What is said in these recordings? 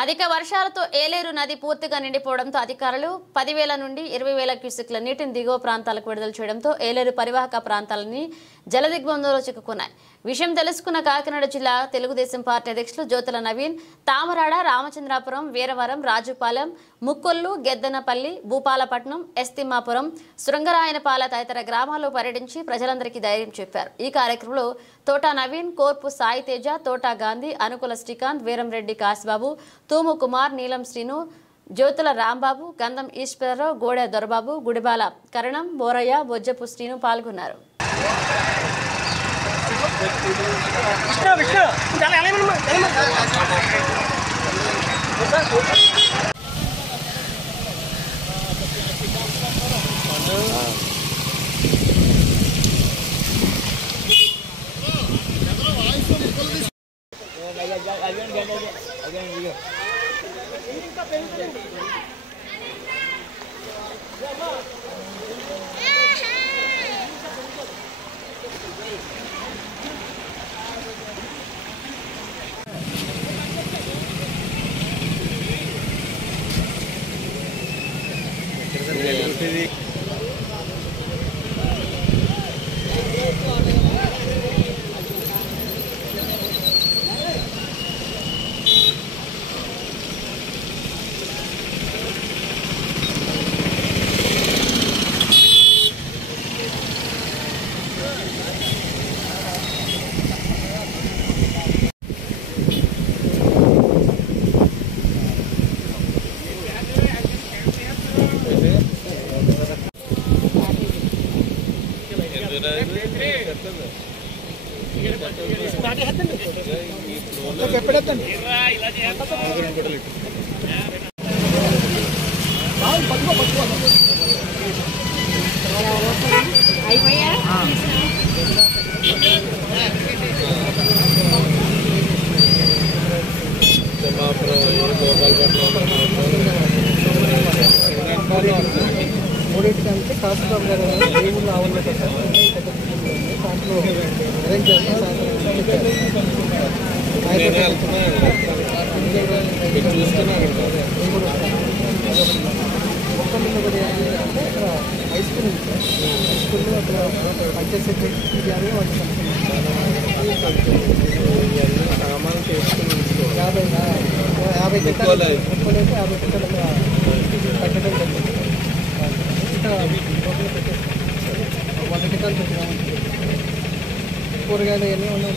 అధిక వర్షాలతో ఏలేరు నది పూర్తిగా నిండిపోవడంతో అధికారులు 10,000 నుండి 20,000 క్యూసెక్ల నీటిని దిగువ ప్రాంతాలకు విడుదల చేయడంతో ఏలేరు పరివాహక ప్రాంతాలని జలదిగ్బంధంలో చిక్కుకున్నాయి. విషయం తెలుసుకున్న కాకినాడ జిల్లా తెలుగుదేశం పార్టీ అధ్యక్షులు జ్యోతుల నవీన్ తామరాడ, రామచంద్రాపురం, వీరవరం, రాజుపాలెం, ముక్కొల్లు, గెద్దనపల్లి, భూపాలపట్నం, ఎస్తిమ్మాపురం, శృంగరాయనపాల తదితర గ్రామాల్లో పర్యటించి ప్రజలందరికీ ధైర్యం చెప్పారు. ఈ కార్యక్రమంలో తోటా నవీన్, కోర్పు సాయి తేజ, తోటా గాంధీ, అనుకుల శ్రీకాంత్, వీరంరెడ్డి కాశీబాబు, తూము కుమార్, నీలం శ్రీను, జ్యోతుల రాంబాబు, గంధం ఈశ్వరరావు, గోడ దొరబాబు, గుడిబాల కరణం, బోరయ్య, బొజ్జపు శ్రీను పాల్గొన్నారు. మూడింటికంటే కాసుబాబు గారు దేవుళ్ళు ఆవుల్లో పెట్టారు. దాంట్లో అరేంజ్ చేస్తాం. ఒక్కళ్ళు కూడా అంటే ఇక్కడ హై స్కూల్ ఉంది సార్. హై స్కూల్లో అక్కడ పంచాయతీ సెక్రటరీ గారు వాళ్ళు సామాన్లు చేసుకుని 50 టికెట్లు 50 టికెట్లు కట్టడం జరిగింది. ఇక్కడ హోటల్ పెట్టేస్తాం. 100 టికెట్లు పెట్టామంటే కూరగాయలు ఇవన్నీ ఉన్నాయి.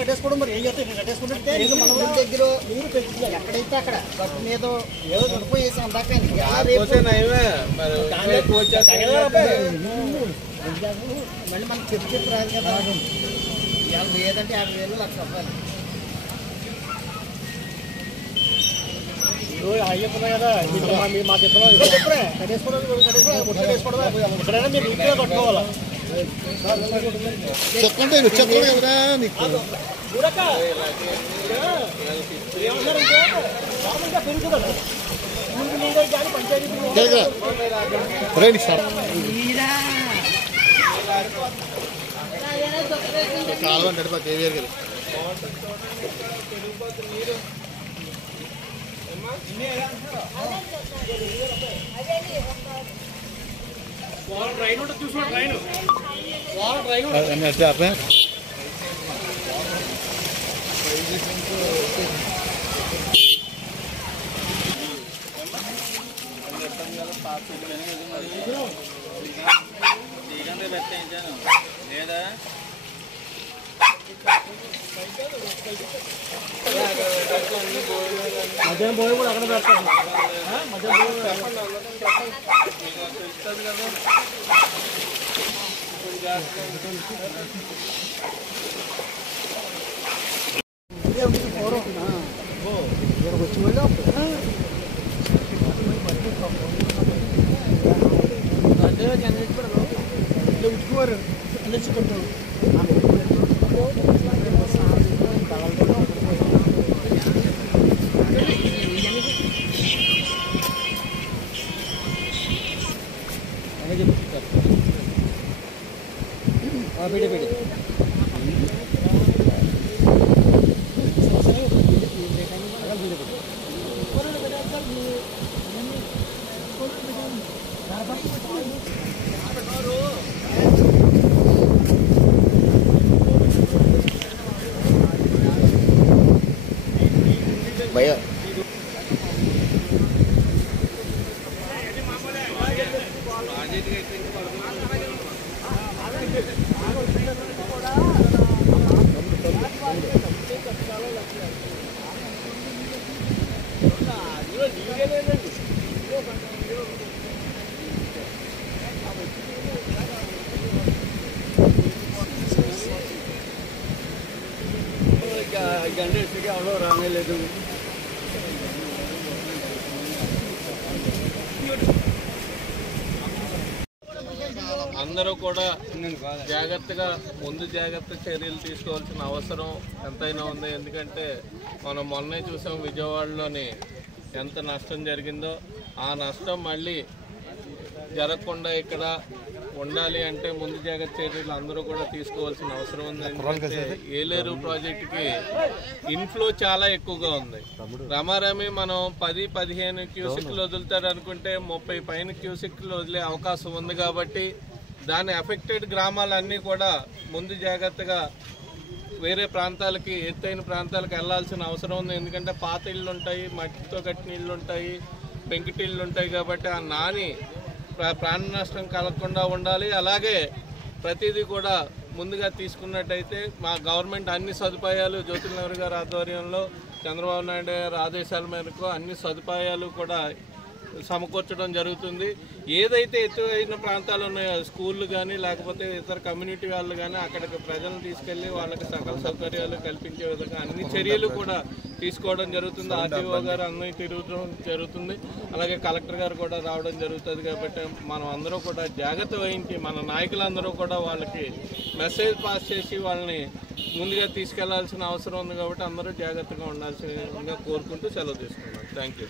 కట్టేసుకోవడం మరి ఏం చేస్తాం కట్టేసుకుంటే మన ఊరి దగ్గర ఊరు పెంచుతుంది ఎక్కడైతే అక్కడ గట్టు మీద ఏదో నడిపోయేసి అందాక మళ్ళీ మనకి చెప్పు రాదు కదా. ఏదంటే 50,000 1,00,000 రూపాయలు అయ్యకున్నాయి కదా. మా చెప్పడం ఎక్కడైనా మీరు ఇంట్లో కట్టుకోవాలా చెప్తుంటే చెప్పలేదు కదా నీకు పెరుగుతుందండి. రండి సార్ కాలువ నడిపోతే ఏ వేరు రైన్ ఉంటుంది చూసుకోండి. రైన్ లేదా మధ్యాహ్నం పోయి కూడా అక్కడ పెడతాను. మధ్యాహ్నం వచ్చి మళ్ళీ ఉచ్చుకోరు తెచ్చుకుంటాం పెడి పెడి భయ గంటకి ఎవరో రానేలేదు అందరూ కూడా జాగ్రత్తగా ముందు జాగ్రత్త చర్యలు తీసుకోవాల్సిన అవసరం ఎంతైనా ఉంది. ఎందుకంటే మనం మొన్నే చూసాం విజయవాడలోని ఎంత నష్టం జరిగిందో. ఆ నష్టం మళ్ళీ జరగకుండా ఇక్కడ ఉండాలి అంటే ముందు జాగ్రత్త చర్యలు అందరూ కూడా తీసుకోవాల్సిన అవసరం ఉంది. ఎందుకంటే ఏలేరు ప్రాజెక్టుకి ఇన్ఫ్లో చాలా ఎక్కువగా ఉంది. రమారమి మనం 10-15 క్యూసెక్లు వదులుతారు అనుకుంటే 30 పైన క్యూసెక్లు వదిలే అవకాశం ఉంది. కాబట్టి దాని ఎఫెక్టెడ్ గ్రామాలన్నీ కూడా ముందు జాగ్రత్తగా వేరే ప్రాంతాలకి ఎత్తైన ప్రాంతాలకు వెళ్లాల్సిన అవసరం ఉంది. ఎందుకంటే పాత ఇళ్ళు ఉంటాయి, మట్టితో కట్టిన ఇళ్ళు ఉంటాయి, పెంకుటిళ్ళు ఉంటాయి. కాబట్టి ఆ నాని ప్రాణ నష్టం కలగకుండా ఉండాలి. అలాగే ప్రతిదీ కూడా ముందుగా తీసుకున్నట్టయితే మా గవర్నమెంట్ అన్ని సదుపాయాలు జ్యోతిర్నగర్ గారి ఆధ్వర్యంలో చంద్రబాబు నాయుడు గారి ఆదేశాల మేరకు అన్ని సదుపాయాలు కూడా సమకూర్చడం జరుగుతుంది. ఏదైతే ఎత్తైన ప్రాంతాలు ఉన్నాయో స్కూళ్ళు కానీ లేకపోతే ఇతర కమ్యూనిటీ వాళ్ళు కానీ అక్కడికి ప్రజలను తీసుకెళ్లి వాళ్ళకి సకల సౌకర్యాలు కల్పించే విధంగా అన్ని చర్యలు కూడా తీసుకోవడం జరుగుతుంది. ఆర్టీఓ గారు అన్నీ తిరగడం జరుగుతుంది. అలాగే కలెక్టర్ గారు కూడా రావడం జరుగుతుంది. కాబట్టి మనం అందరూ కూడా జాగ్రత్త వహించి మన నాయకులందరూ కూడా వాళ్ళకి మెసేజ్ పాస్ చేసి వాళ్ళని ముందుగా తీసుకెళ్లాల్సిన అవసరం ఉంది. కాబట్టి అందరూ జాగ్రత్తగా ఉండాల్సిందిగా కోరుకుంటూ సెలవు తీసుకున్నాం. Thank you.